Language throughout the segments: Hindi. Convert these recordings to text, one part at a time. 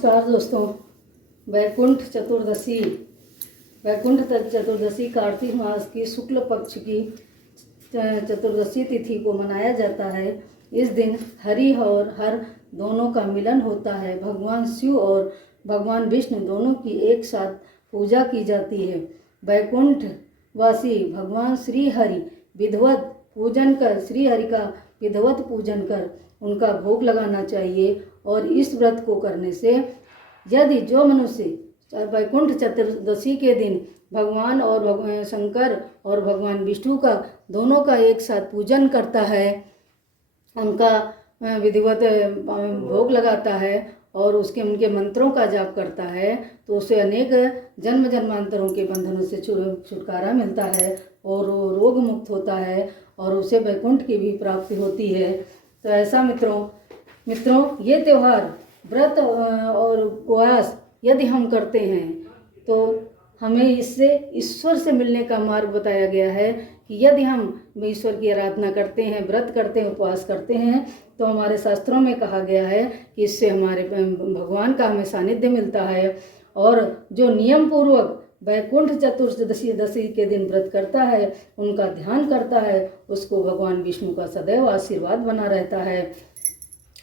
नमस्कार दोस्तों। वैकुंठ चतुर्दशी कार्तिक मास की शुक्ल पक्ष की चतुर्दशी तिथि को मनाया जाता है। इस दिन हरि और हर दोनों का मिलन होता है। भगवान शिव और भगवान विष्णु दोनों की एक साथ पूजा की जाती है। वैकुंठ वासी भगवान श्री हरि का विधिवत पूजन कर उनका भोग लगाना चाहिए। और इस व्रत को करने से यदि जो मनुष्य वैकुंठ चतुर्दशी के दिन भगवान और शंकर और भगवान विष्णु का दोनों का एक साथ पूजन करता है, उनका विधिवत भोग लगाता है और उनके मंत्रों का जाप करता है, तो उसे अनेक जन्म जन्मांतरों के बंधनों से छुटकारा मिलता है और वो रोग मुक्त होता है और उसे वैकुंठ की भी प्राप्ति होती है। तो ऐसा मित्रों ये त्यौहार व्रत और उपवास यदि हम करते हैं तो हमें इससे ईश्वर से मिलने का मार्ग बताया गया है कि यदि हम ईश्वर की आराधना करते हैं, व्रत करते हैं, उपवास करते हैं, तो हमारे शास्त्रों में कहा गया है कि इससे हमारे भगवान का हमें सानिध्य मिलता है। और जो नियम पूर्वक वैकुंठ चतुर्दशी के दिन व्रत करता है, उनका ध्यान करता है, उसको भगवान विष्णु का सदैव आशीर्वाद बना रहता है।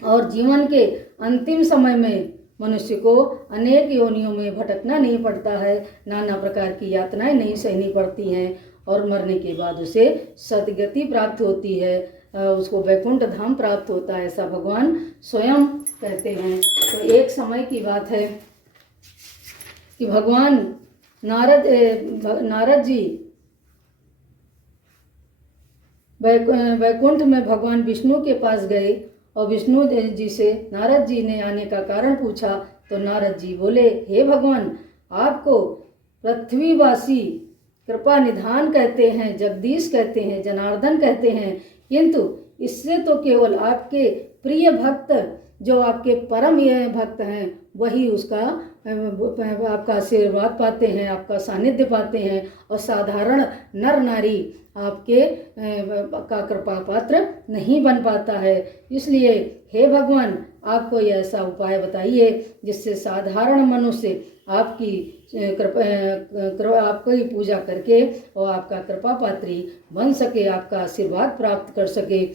और जीवन के अंतिम समय में मनुष्य को अनेक योनियों में भटकना नहीं पड़ता है, नाना प्रकार की यातनाएं नहीं सहनी पड़ती हैं और मरने के बाद उसे सद्गति प्राप्त होती है, उसको वैकुंठ धाम प्राप्त होता है, ऐसा भगवान स्वयं कहते हैं। तो एक समय की बात है कि भगवान नारद जी वैकुंठ में भगवान विष्णु के पास गए और विष्णु जी से नारद जी ने आने का कारण पूछा। तो नारद जी बोले, हे भगवान, आपको पृथ्वीवासी कृपा निधान कहते हैं, जगदीश कहते हैं, जनार्दन कहते हैं, किंतु इससे तो केवल आपके प्रिय भक्त जो आपके परम भक्त हैं वही उसका आपका आशीर्वाद पाते हैं, आपका सानिध्य पाते हैं और साधारण नर नारी आपके का कृपा पात्र नहीं बन पाता है। इसलिए हे भगवान, आप कोई ऐसा उपाय बताइए जिससे साधारण मनुष्य आपकी आपको ही पूजा करके और आपका कृपा पात्री बन सके, आपका आशीर्वाद प्राप्त कर सके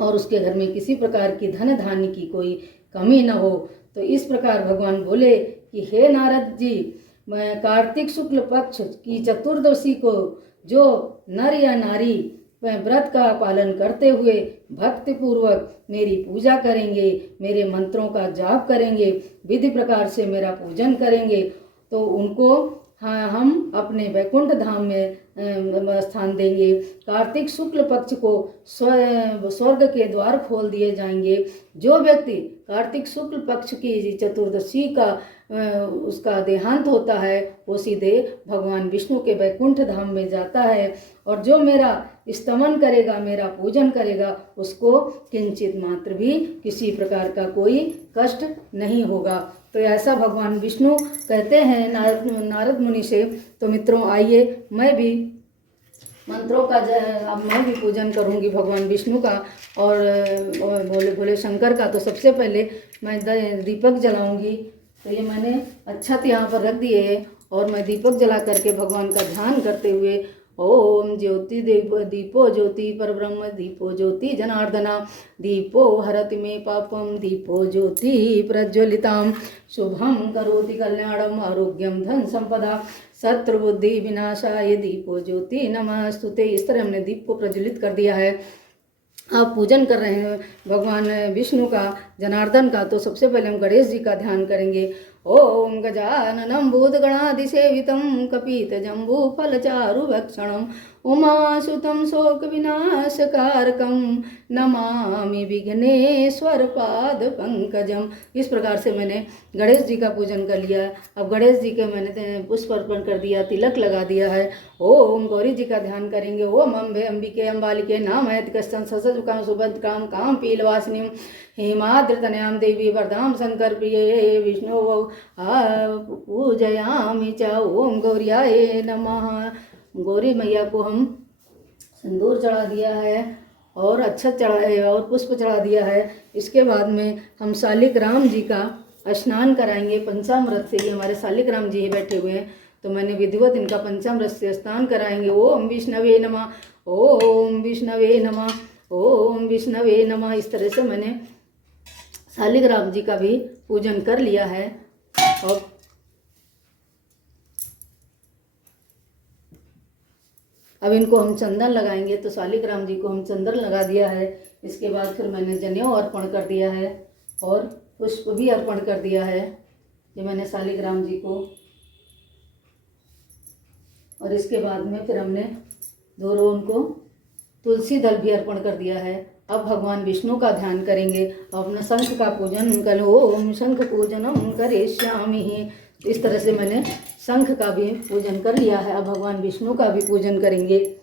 और उसके घर में किसी प्रकार की धन धान्य की कोई कमी न हो। तो इस प्रकार भगवान बोले कि हे नारद जी, मैं कार्तिक शुक्ल पक्ष की चतुर्दशी को जो नर या नारी व्रत का पालन करते हुए भक्ति पूर्वक मेरी पूजा करेंगे, मेरे मंत्रों का जाप करेंगे, विधि प्रकार से मेरा पूजन करेंगे, तो उनको हम अपने वैकुंठ धाम में स्थान देंगे। कार्तिक शुक्ल पक्ष को स्वर्ग के द्वार खोल दिए जाएंगे। जो व्यक्ति कार्तिक शुक्ल पक्ष की चतुर्दशी का उसका देहांत होता है वो सीधे भगवान विष्णु के वैकुंठ धाम में जाता है। और जो मेरा स्तमन करेगा, मेरा पूजन करेगा, उसको किंचित मात्र भी किसी प्रकार का कोई कष्ट नहीं होगा। तो ऐसा भगवान विष्णु कहते हैं नारद मुनि से। तो मित्रों आइए, मैं भी मंत्रों का अब मैं भी पूजन करूंगी भगवान विष्णु का और भोले शंकर का। तो सबसे पहले मैं दीपक जलाऊंगी। तो ये मैंने अच्छत यहाँ पर रख दिए है और मैं दीपक जला करके भगवान का ध्यान करते हुए ओम ज्योति दीपो ज्योति परब्रह्म दीपो ज्योति जनार्दना दीपो हरति मे पापम दीपो ज्योति प्रज्वलिताम शुभम करोति कल्याणम आरोग्यम धन संपदा शत्रुबुद्धि विनाशाय दीपो ज्योति नमस्तुते। इस तरह हमने दीप को प्रज्वलित कर दिया है। आप पूजन कर रहे हैं भगवान विष्णु का, जनार्दन का, तो सबसे पहले हम गणेश जी का ध्यान करेंगे। ओम गजाननं भूतगणाधिसेवितं कपितजम्बूफलचारुभक्षणं उमासुतं शोकविनाशकारकं नमामि विघ्नेश्वर पादपंकजम। इस प्रकार से मैंने गणेश जी का पूजन कर लिया। अब गणेश जी के मैंने पुष्प अर्पण कर दिया, तिलक लगा दिया है। ओम गौरी जी का ध्यान करेंगे। ओम अम्बे अंबिके अम्बालिके नामयति कश्चन ससजुकाम सुभद्राम काम पीलवासिनीं हेमाद्रतनयां देवी वरदां शंकर प्रिये विष्णु पूजयामि च। ओम गौरियाय नमः। गौरी मैया को हम सिंदूर चढ़ा दिया है और अक्षत चढ़ाए और पुष्प चढ़ा दिया है। इसके बाद में हम शालिक राम जी का स्नान कराएंगे पंचामृत से। ये हमारे शालिग्राम जी ही बैठे हुए हैं, तो मैंने विधिवत इनका पंचामृत से स्नान कराएंगे। ओम विष्णवे नमः, ओम विष्णवे नमः, ओम विष्णवे नमः। इस तरह से मैंने शालिग्राम जी का भी पूजन कर लिया है। और अब इनको हम चंदन लगाएंगे, तो शालिग्राम जी को हम चंदन लगा दिया है। इसके बाद फिर मैंने जनेऊ अर्पण कर दिया है और पुष्प भी अर्पण कर दिया है ये मैंने शालिग्राम जी को। और इसके बाद में फिर हमने दोनों उनको तुलसी दल भी अर्पण कर दिया है। अब भगवान विष्णु का ध्यान करेंगे। अपना शंख का पूजन करो। ओम शंख पूजनम करिष्यामि। तो इस तरह से मैंने शंख का भी पूजन कर लिया है। अब भगवान विष्णु का भी पूजन करेंगे।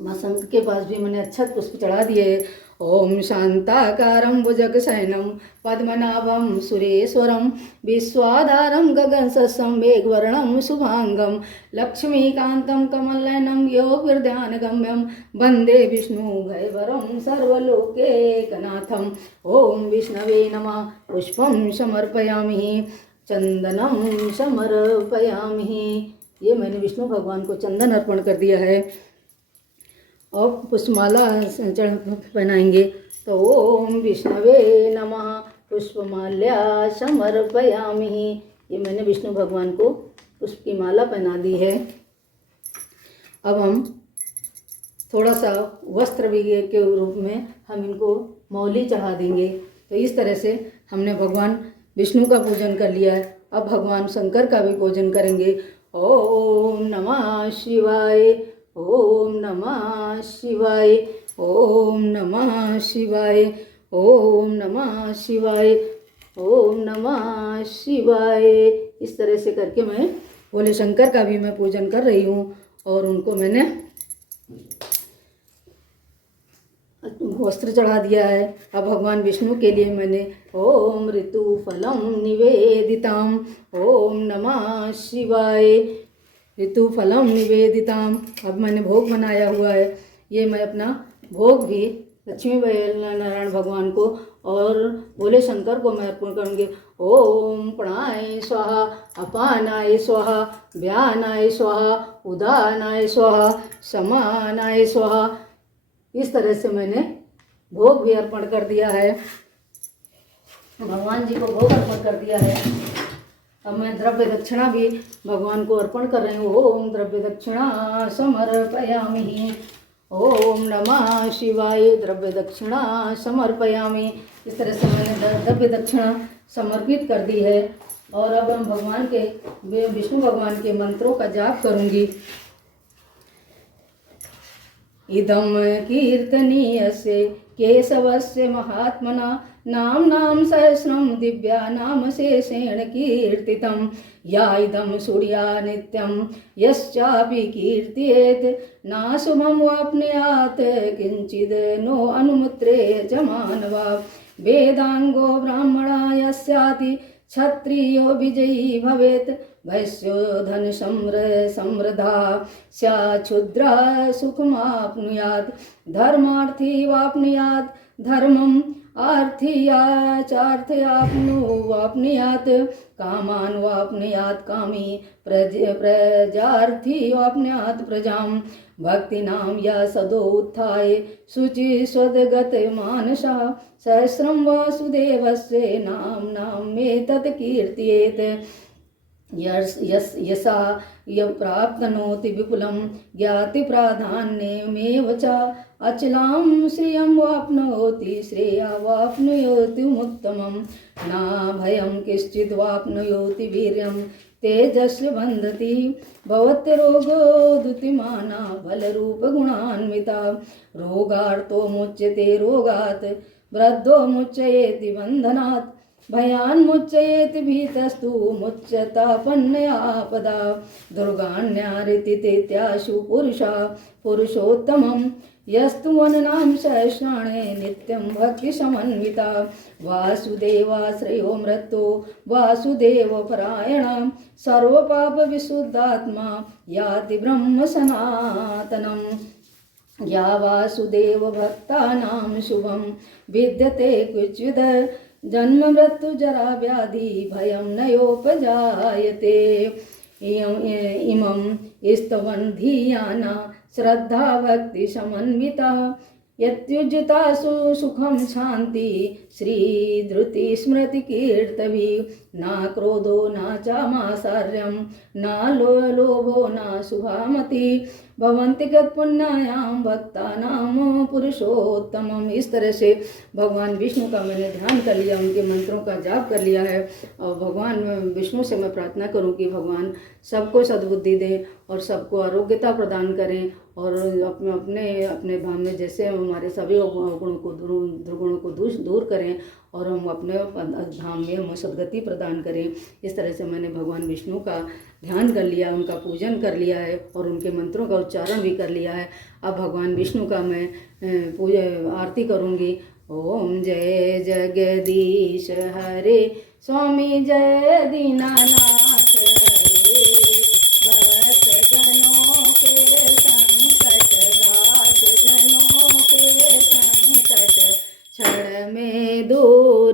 माँ शंख के पास भी मैंने अक्षत पुष्प चढ़ा दिए। ओम शांताकारं भुजगशयनं पद्मनाभं सुरेश्वरं विश्वाधारं गगनसदृशं मेघवर्णं शुभांगं लक्ष्मीकान्तं कमलनयनं योगिर्ध्यानगम्यं वन्दे विष्णुभयवरं सर्वलोकैकनाथम्। ओम विष्णवे नमः। पुष्पं समर्पयामि, चंदनं समर्पयामि। ये मैंने विष्णु भगवान को चंदन अर्पण कर दिया है। और पुष्पमाला पहनाएंगे। तो ओम विष्णवे नमः पुष्पमाल्या समर्पयामि। ये मैंने विष्णु भगवान को पुष्प की माला पहना दी है। अब हम थोड़ा सा वस्त्र भी के रूप में हम इनको मौली चढ़ा देंगे। तो इस तरह से हमने भगवान विष्णु का पूजन कर लिया है। अब भगवान शंकर का भी पूजन करेंगे। ओम नमः शिवाय, ओम नमः शिवाय, ओम नमः शिवाय, ओम नमः शिवाय, ओम नमः शिवाय। इस तरह से करके मैं भोले शंकर का भी मैं पूजन कर रही हूँ। और उनको मैंने वस्त्र चढ़ा दिया है। अब भगवान विष्णु के लिए मैंने ओम ऋतुफलम निवेदिताम, ओम नमः शिवाय, ऋतुफलम निवेदिताम। अब मैंने भोग बनाया हुआ है। ये मैं अपना भोग भी लक्ष्मी नारायण भगवान को और भोले शंकर को मैं अर्पण करूँगी। ओम प्राणाय स्वाहा, अपानाय स्वाहा, व्यानाय स्वाहा, उदानाय स्वाहा, समानाय स्वाहा। इस तरह से मैंने भोग भी अर्पण कर दिया है। भगवान जी को भोग अर्पण कर दिया है। अब मैं द्रव्य दक्षिणा भी भगवान को अर्पण कर रही हूँ। ओम द्रव्य दक्षिणा समर्पयामि, ओम नमः शिवाय, द्रव्य दक्षिणा समर्पयामि। इस तरह से मैंने द्रव्य दक्षिणा समर्पित कर दी है। और अब हम भगवान के विष्णु भगवान के मंत्रों का जाप करूँगी। इदं कीर्तनीयस्य केशवस्य महात्मना नाम सहस्रं दिव्या नाम शेषेण कीर्तितं। या इदं सूर्या नित्यं यश्चापि कीर्तयेत् नाशुभं वाप्नुयात् किंचिद् नो अनुमुत्रे च मानवा। वेदांगो ब्राह्मणा यस्याति क्षत्रियो विजयी भवेत्। वैश्यो धन समृद्धा स्याच्छूद्रा सुखमाप्नुयात्। धर्मार्थी वाप्नुयात् धर्मम्, आर्थियाचार्थयाप्नुयात् कामान् वाप्नुयात् कामी। प्रजार्थी वाप्नुयात् प्रजां। भक्तिनां या सदो उत्थाय शुचि स्वदगतमानसा। सहस्रं वासुदेवस्य नाम एतत् कीर्तयेत्। यसा प्राप्नोति विपुलं ज्ञाति प्राधान्यमेव च। अचलां श्रियं वाप्नोति श्रेया वाप्नुयोति मुत्तमं। न भयं किश्चिद् वाप्नुयोति वीर्यं तेजस्य बन्धति। भवत्यरोगोदुतिमाना बलरूपगुणान्विता। रोगार्तो मुच्यते रोगात् वृद्धो मुच्येति बन्धनात्। भयान्मुच्येति भीतस्तु मुच्यतापन्नयापदा। दुर्गाण्यारितित्याशु पुरुषा पुरुषोत्तमं। यस्तु वननां सहस्राणे नित्यं भक्तिसमन्विता। वासुदेवाश्रयो मृत्यो वासुदेवपरायणा। सर्वपापविशुद्धात्मा याति ब्रह्म सनातनम्। या वासुदेव भक्तानां शुभं विद्यते क्वचिद् जन्म मृत्यु जरा व्याधि भयं नयोपजायते। इमं स्तवन् धियाना श्रद्धा भक्ति समन्विता यत्युज्यतासु सुखं शान्ति श्रीधृति स्मृति कीर्तवी ना क्रोधो न चामासार्यं न लोभो न शुभामति भवन्ति गतपुण्यायां भक्तानां पुरुषोत्तमम्। इस तरह से भगवान विष्णु का मैंने ध्यान कर लिया, उनके मंत्रों का जाप कर लिया है। और भगवान विष्णु से मैं प्रार्थना करूं कि भगवान सबको सद्बुद्धि दें और सबको आरोग्यता प्रदान करें और अपने अपने भाव में जैसे हमारे सभी गुणों को दुर्गुणों को दूर करें और हम अपने धाम में हमें सद्गति प्रदान करें। इस तरह से मैंने भगवान विष्णु का ध्यान कर लिया, उनका पूजन कर लिया है और उनके मंत्रों का उच्चारण भी कर लिया है। अब भगवान विष्णु का मैं आरती करूँगी। ओम जय जगदीश हरे स्वामी जय दीनानाथ हरे भक्त जनों के संकट दास जनों के संकट क्षण में दूर